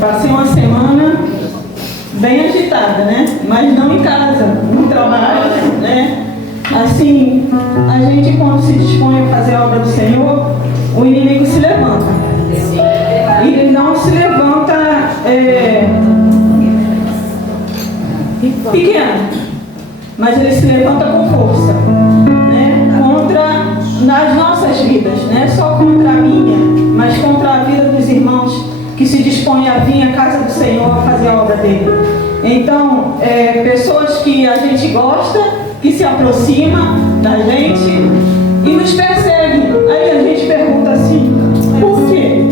Passei uma semana bem agitada, né? Mas não em casa, no trabalho, né? Assim, a gente quando se dispõe a fazer a obra do Senhor, o inimigo se levanta. E ele não se levanta pequeno, mas ele se levanta com força, né? Nas nossas vidas, não é só contra a minha, mas contra a vida dos irmãos que se dispõem a vir à casa do Senhor a fazer a obra dele. Então, pessoas que a gente gosta, que se aproximam da gente e nos perseguem. Aí a gente pergunta assim, por quê?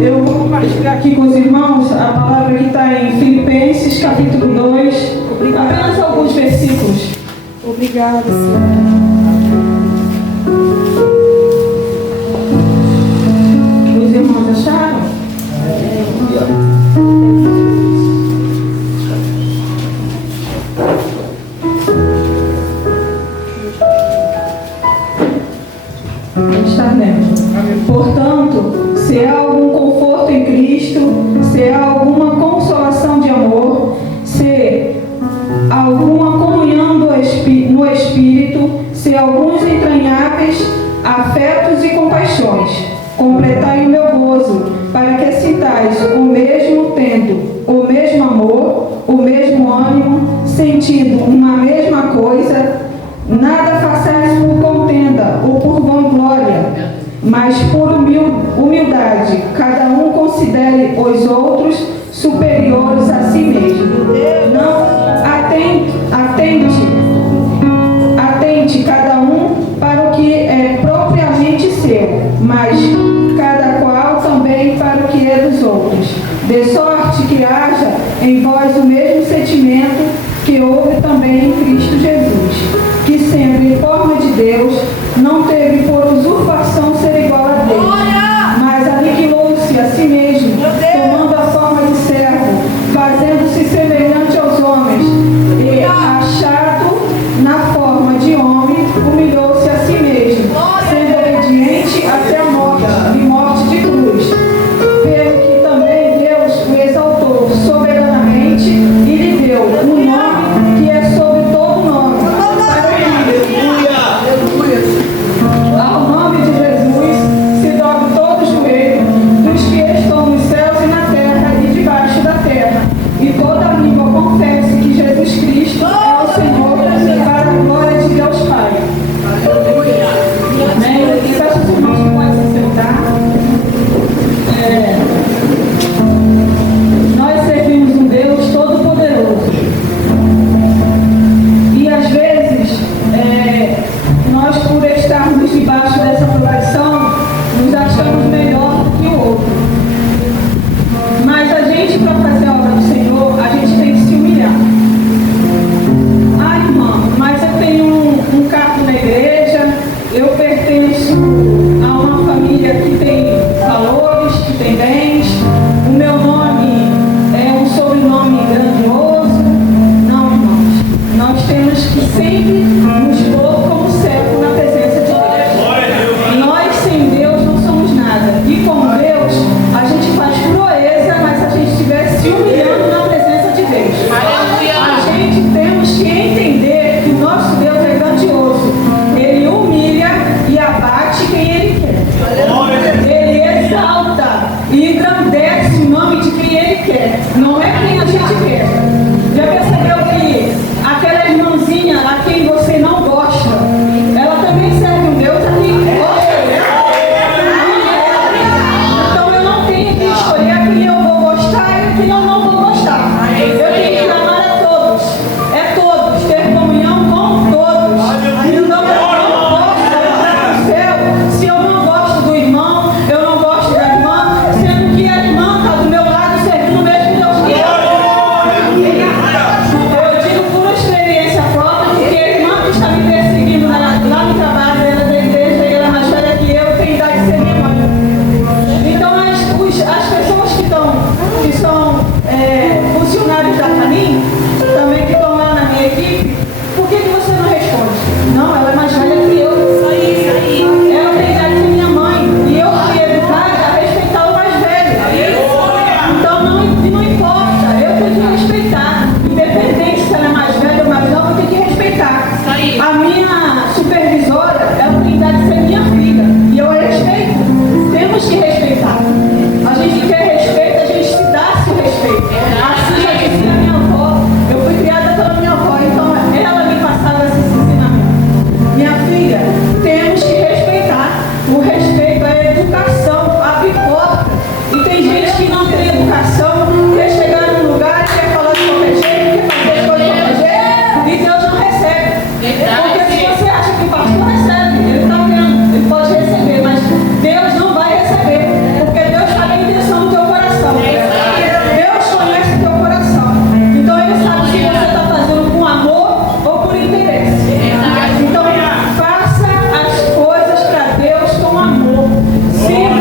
Eu vou compartilhar aqui com os irmãos a palavra que está em Filipenses, capítulo 2, apenas alguns versículos. Obrigada, Senhor. Os irmãos acharam? Está dentro. Portanto, se há algum conforto em Cristo, se há alguma consolação de amor, se há alguma comunhão no Espírito, se há alguns entranháveis afetos e compaixões, completai o meu gozo, para que sintais o mesmo, tendo o mesmo amor, o mesmo ânimo, sentindo uma mesma coisa. Nada façais por contenda ou por vanglória, mas por humildade, cada um considere os outros superiores a si mesmo. Não atente cada um para o que é propriamente seu, mas cada qual também para o que é dos outros. De sorte que haja em vós o mesmo sentimento que houve também em Cristo Jesus, que sendo em forma de Deus, não teve por usurpação ser igual a Deus, mas aniquilou-se a si mesmo, tomando a forma de servo, fazendo-se semelhante aos homens, e achado na forma de homem, humilhou-se a si mesmo, sendo obediente até a morte, e morte de cruz. Pelo que também Deus o exaltou soberanamente e lhe deu um nome que é sobre todo nome, ao nome educação abre porta. E tem gente que não tem educação, quer chegar num lugar e quer falar de qualquer jeito, quer fazer as coisas de qualquer jeito, e Deus não recebe. Porque se você acha que o pastor recebe, ele está vendo, ele pode receber, mas Deus não vai receber, porque Deus sabe a intenção do teu coração. Deus conhece o teu coração. Então Ele sabe se você está fazendo com amor ou por interesse. Então faça as coisas para Deus com amor. Se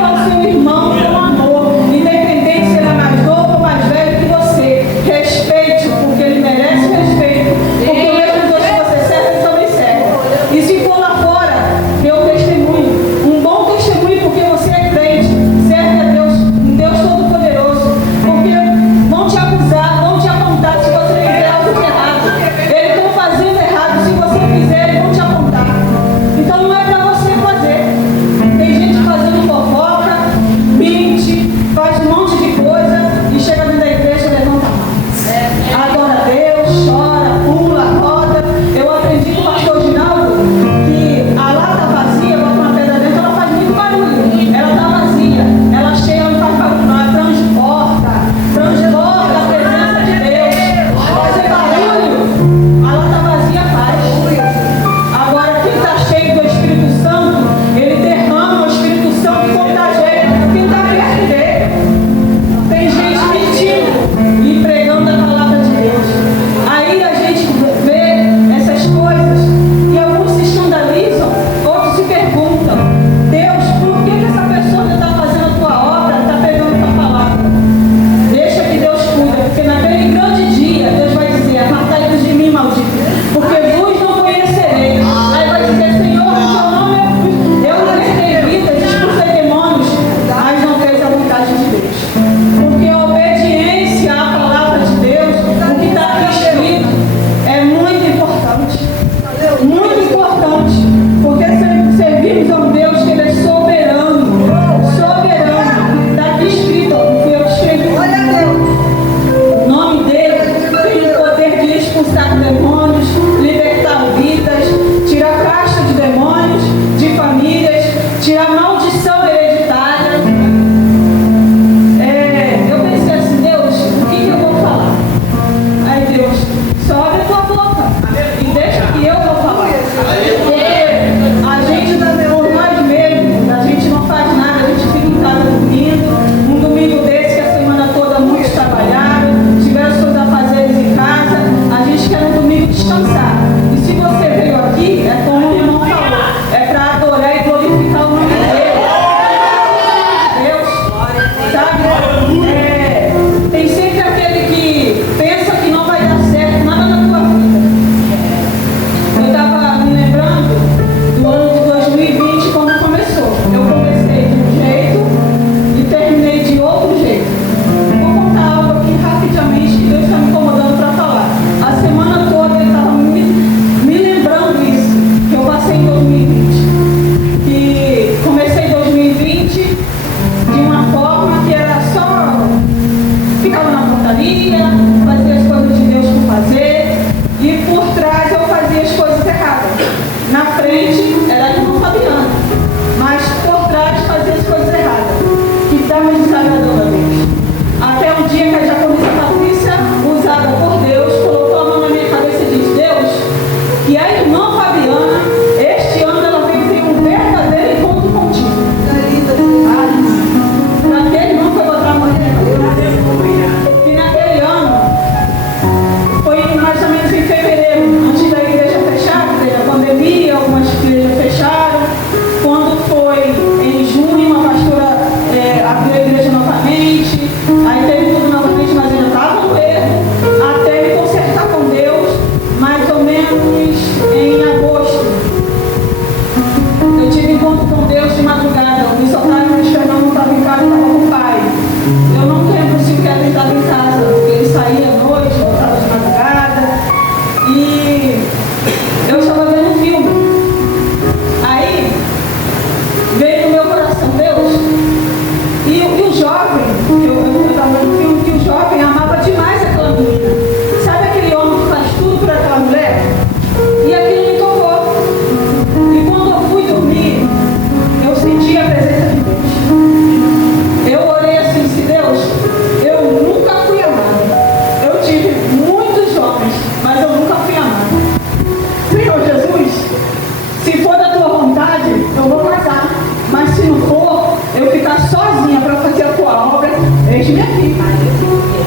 desde minha vida.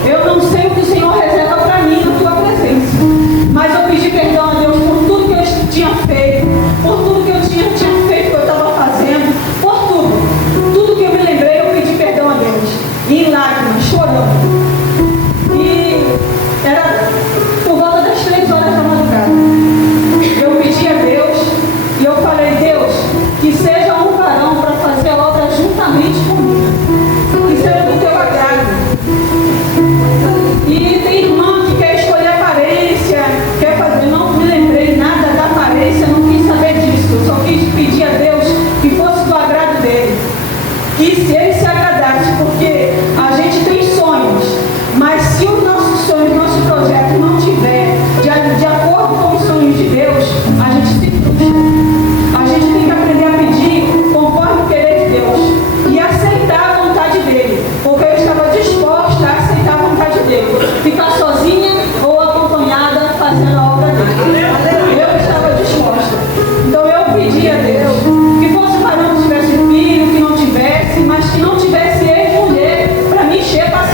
Eu não sei o que o Senhor reserva para mim na tua presença, mas eu pedi perdão a Deus por tudo que eu tinha feito, por tudo que eu tinha feito, que eu estava fazendo, por tudo que eu me lembrei, eu pedi perdão a Deus, em lágrimas, chorando. E era por volta das 3 horas da madrugada. Eu pedi a Deus e eu falei: Deus, que seja um varão para fazer a obra juntamente comigo, que seja do teu agrado. E tem irmã que quer escolher aparência, quer fazer. Não me lembrei nada da aparência, não quis saber disso. Eu só quis pedir a Deus que fosse do agrado dele, que se ele se agradasse, porque a gente tem sonhos, mas se os nossos sonhos, nosso projeto não tiver de acordo com os sonhos de Deus, a gente se frustra. A gente tem que aprender a pedir conforme o querer de Deus e aceitar a vontade dele, porque eu estava disposta a aceitar a vontade dele, ficar sozinha ou acompanhada fazendo a obra dele. Eu estava disposta. Então eu pedi a Deus que fosse varão que tivesse filho, que não tivesse, mas que não tivesse ex-mulher para me encher para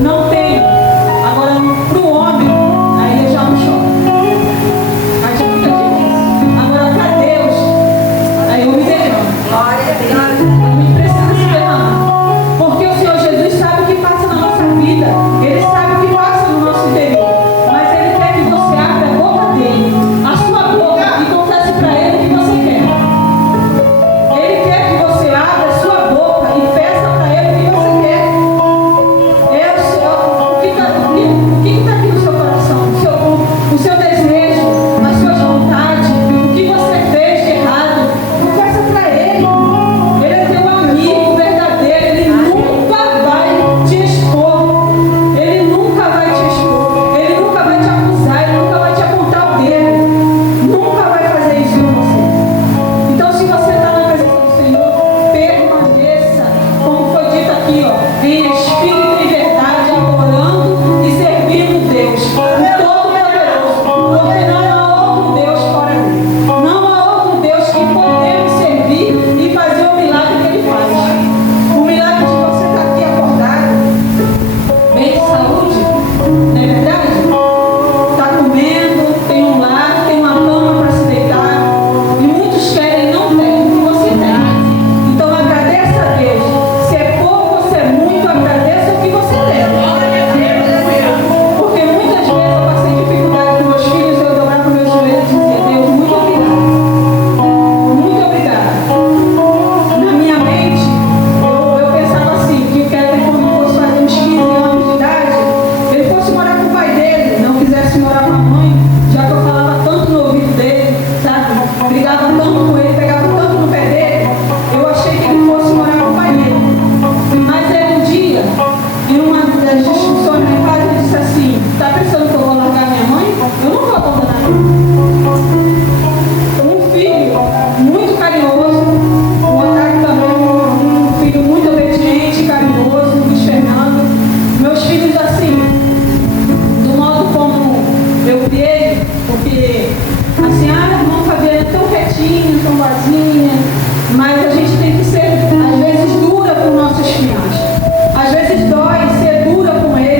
não tenho. Agora, para o homem, aí eu já não choro. Aí já fica difícil. Agora, para Deus, aí eu me derramo. Glória a Deus. A gente precisa se derramar. Porque o Senhor Jesus sabe o que passa na nossa vida. Ele sabe o que passa no nosso interior. Mas Ele quer que você abra a boca dele, a sua boca, e confesse para Ele o que você quer. Ele quer que você abra a sua boca e peça para Ele o que você quer. O que está aqui no seu coração? O seu desejo, as suas vontades, o que você fez de errado. Confessa para Ele. Ele é teu amigo verdadeiro. Ele nunca vai te expor. Ele nunca vai te expor. Ele nunca vai te acusar. Ele nunca vai te apontar o dedo. Nunca vai fazer isso com você. Então, se você está na presença do Senhor, permaneça, como foi dito aqui, em espírito e verdade, adorando e servindo Deus, o Todo-Poderoso, porque não há outro Deus fora dele. Não há outro Deus que podemos servir e fazer o milagre que Ele faz. O milagre de você estar aqui acordado, bem de saúde, não é verdade? Está comendo, tem um lar, tem uma cama para se deitar, e muitos querem, não tem o que você tem. Então agradeça a Deus. Se é pouco, se é muito, agradeça o que você tem. Porque muitas vezes eu passei dificuldade com meus filhos, eu dobrava meus joelhos e dizia: Deus, muito obrigado. Muito obrigado. Na minha mente, eu pensava assim, que o Kevin, quando fosse fazer uns 15 anos de idade, ele fosse morar com o pai dele, não quisesse morar com a mãe, já que eu falava tanto no ouvido dele, sabe? Brigava tanto com ele, pegava tanto no pé dele, eu achei que ele fosse morar com o pai dele. Mas ele um dia, em uma das discussões lá em casa, ele disse assim: tá pensando que eu vou largar minha mãe? Eu não vou abandonar minha mãe. Um filho muito carinhoso, o Otávio também, um filho muito obediente, carinhoso, o Luiz Fernando. Meus filhos, assim, do modo como eu criei, porque assim, a irmã Fabiana é tão quietinha, tão vazinha, mas a gente tem que ser, às vezes, dura com nossos filhos. Às vezes dói ser dura com eles.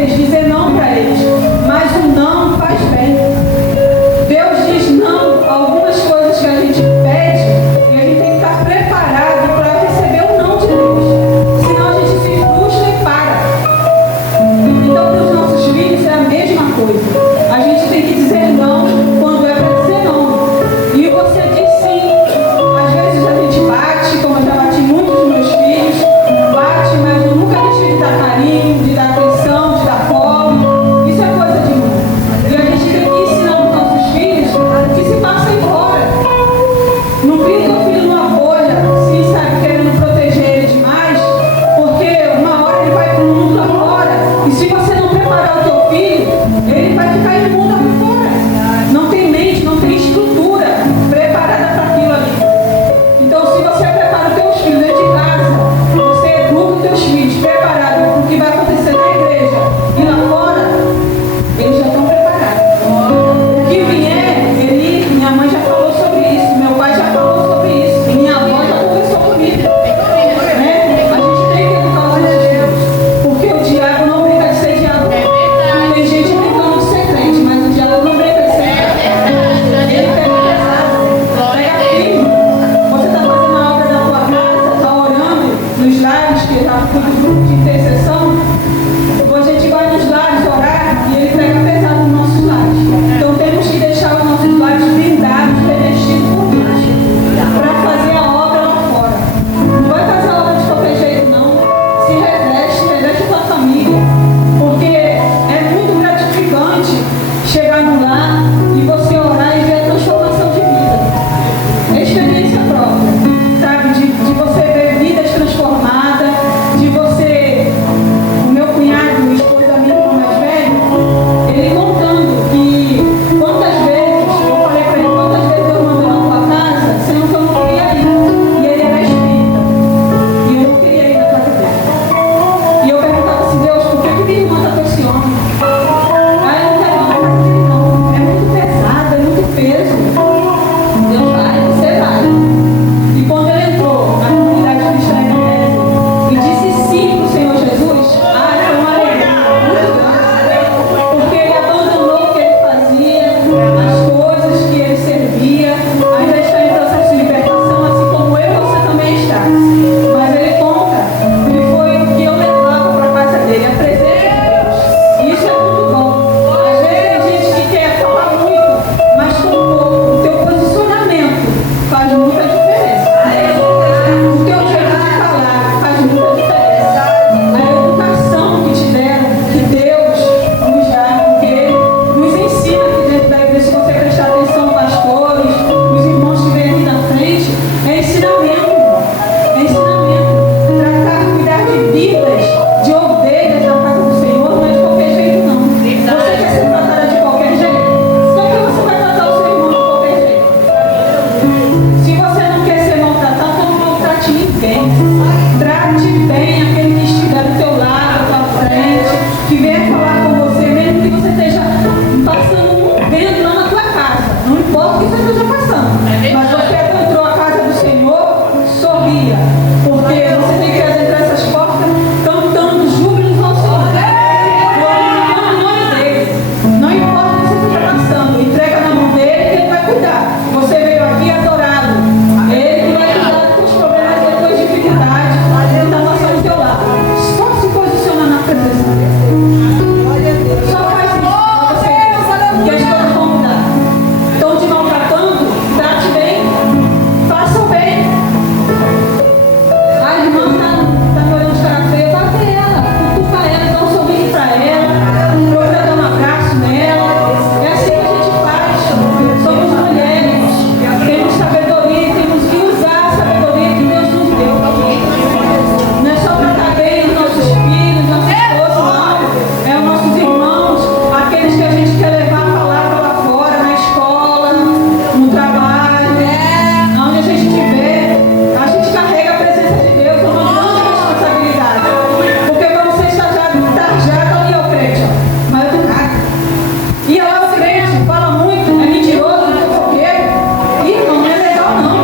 que venha falar com você, mesmo que você esteja passando um vento lá na tua casa. Não importa o que você esteja passando. Mas você adentrou a casa do Senhor, sorria. Porque você tem que adentrar essas portas cantando júbilos ao Senhor. Glorificando o nome dele. Não importa o que você esteja passando, entrega na mão dele que ele vai cuidar. Você veio aqui adorado. Ele que vai cuidar dos seus problemas, das tuas dificuldades. Ele está passando do teu lado. Só se posiciona na presença dele. Só faz isso. Que as coisas vão mudar. Estão te maltratando? Trate bem. Faça o bem. A irmã está me olhando de cara feia. Bate ela. Cutuca ela. Dá um sorriso para ela. Procura dar um abraço nela. É assim que a gente faz. Somos mulheres. Temos sabedoria. Temos que usar a sabedoria que Deus nos deu. Não é só tratar bem os nossos filhos, nossos esposos, não. É os nossos irmãos, aqueles que a gente quer levar a palavra lá fora, na escola, no trabalho, onde a gente estiver. A gente carrega a presença de Deus, é uma grande responsabilidade. Porque para você estar já ali ao crente, ó. Mas eu tenho nada. E lá o crente fala muito, é mentiroso, é fofoqueiro. Ih, não é legal não.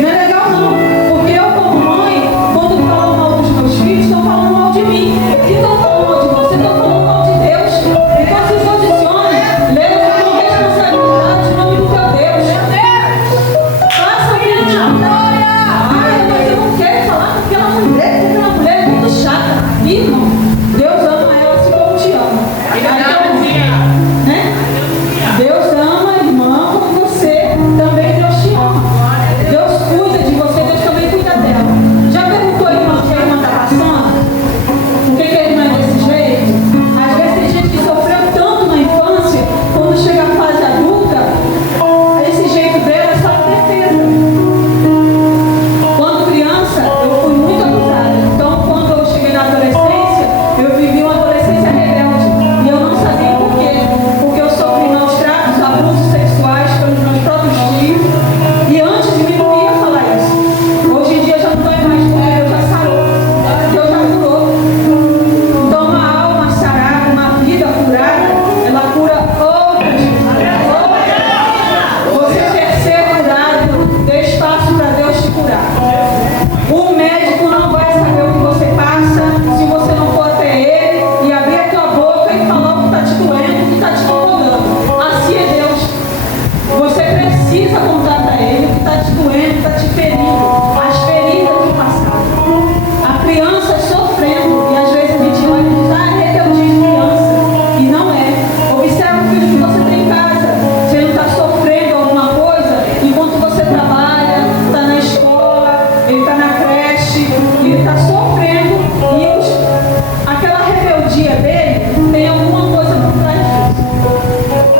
Não é legal não. Porque eu, como mãe, quando falam mal dos meus filhos, estão falando mal de mim. Se estão falando mal de você, estão falando mal de Deus. Então se posicione, leva com responsabilidade em nome do teu Deus. Faça o que ele te manda. Mas eu não quero falar com aquela mulher é muito chata. Irmão, Deus ama ela assim como te ama. Né? Deus ama a irmã como você, também Deus te ama. Deus cuida de você, Deus também cuida dela. Já perguntou, irmão, o que a irmã está passando? Por que a irmã é desse jeito? Às vezes tem gente que sofreu tanto na infância, quando chega a fase adulta, esse jeito dela é só defesa. Quando criança, eu fui muito abusada. Então, quando eu cheguei na adolescência, eu vivi uma adolescência rebelde. E eu não sabia por quê. Porque eu sofri maus tratos, abusos sexuais pelos meus próprios filhos. E antes de mim não ia falar isso. Hoje em dia já não dói mais, porque Deus já sarou. Deus já curou. Então, uma alma sarada, uma vida curada, ela cura outras. Você quer ser curado, dê espaço para Deus te curar. O médico não vai saber o que você passa se você não for até ele e abrir a tua boca e falar o que está te doendo, o que está te incomodando. Assim é Deus. Você precisa contar para ele o que está te doendo, o que está te ferindo, as feridas do passado. A criança sofrendo e às vezes a gente olha e diz, é rebeldia de criança. E não é. Observa o filho que você tem em casa. Se ele está sofrendo alguma coisa, enquanto você trabalha, está na escola, ele está na creche, ele está sofrendo e aquela rebeldia dele tem alguma coisa por trás disso.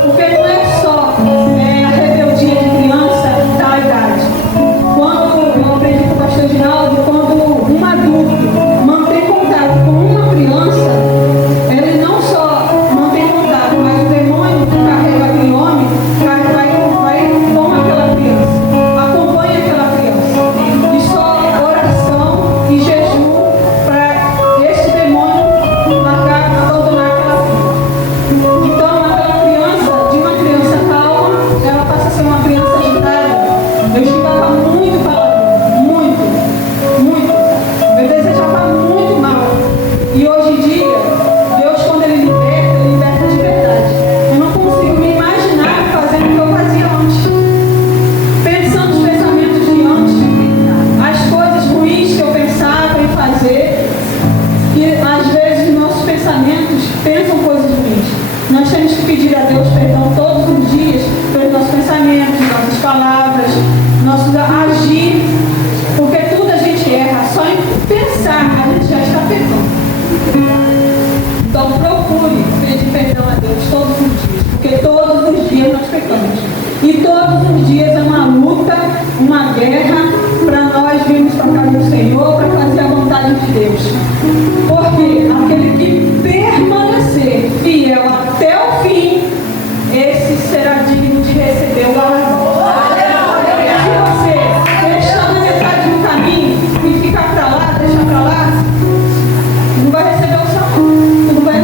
Porque não é só a rebeldia de criança da idade. Quando eu aprendi com o pastor Ginaldo, quando um adulto mantém contato com uma criança, ele não só mantém contato, mas o demônio que carrega aquele homem vai com aquela criança, acompanha aquela criança. E só oração e jejum para esse demônio largar, abandonar aquela vida. Então, aquela criança, de uma criança calma, ela passa a ser uma criança agitada. Eu xingava muito palavrão, muito. Eu desejava muito mal. E hoje em dia, Deus, quando Ele liberta de verdade. Eu não consigo me imaginar fazendo o que eu fazia antes. Pensando os pensamentos de antes, as coisas ruins que eu pensava em fazer. E às vezes nossos pensamentos pensam coisas ruins. Nós temos que pedir a Deus perdão todos os dias pelos nossos pensamentos, nossas palavras, nosso agir, porque tudo a gente erra, só em pensar a gente já está pecando. Então procure pedir perdão a Deus todos os dias, porque todos os dias nós pecamos. E todos os dias é uma luta, uma guerra para nós virmos para a casa do Senhor, para fazer a vontade de Deus. Porque aquele que permanecer fiel até o fim, esse será digno de receber o galardão. Se você deixar na metade do caminho e ficar para lá, deixar para lá, não vai receber o salário. Tu não vai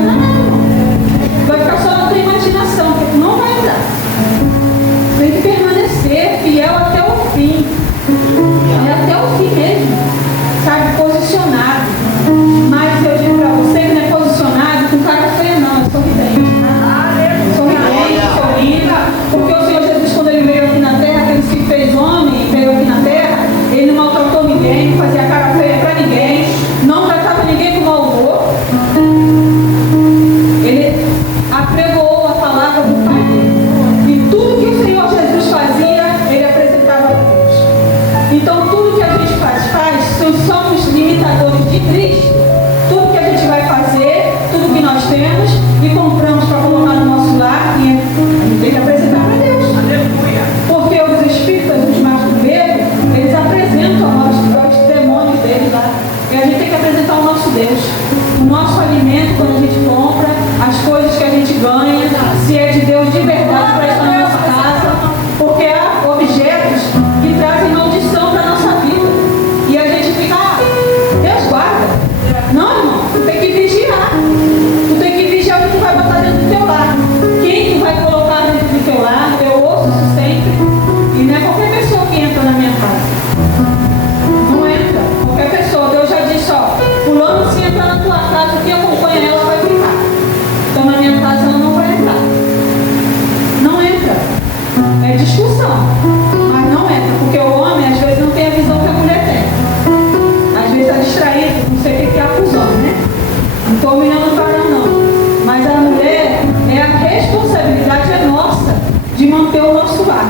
de manter o nosso lar.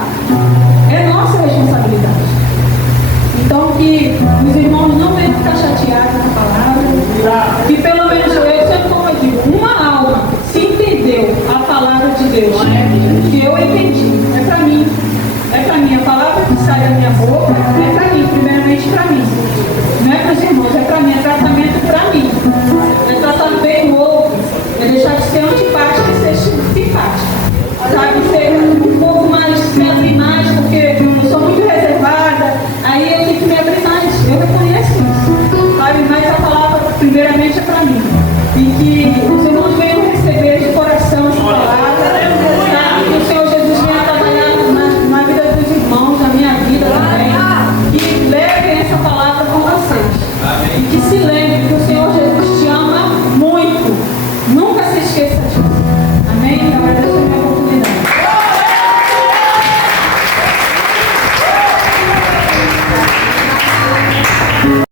É nossa responsabilidade. Então, que os irmãos não venham ficar chateados com a palavra, que pelo menos eu sempre como eu digo, uma alma se entendeu a palavra de Deus, que eu entendi, é para mim. É para mim, a palavra que sai da minha boca é para mim, primeiramente para mim. Não é para os irmãos, é para mim, é tratamento para mim. É tratar bem o outro, é deixar de ser antipática e ser simpática. Sabe, ser um pouco mais, me abrir mais, porque eu sou muito reservada, aí eu tenho que me abrir mais, eu reconheço isso. Sabe, mas a palavra primeiramente é para mim. E que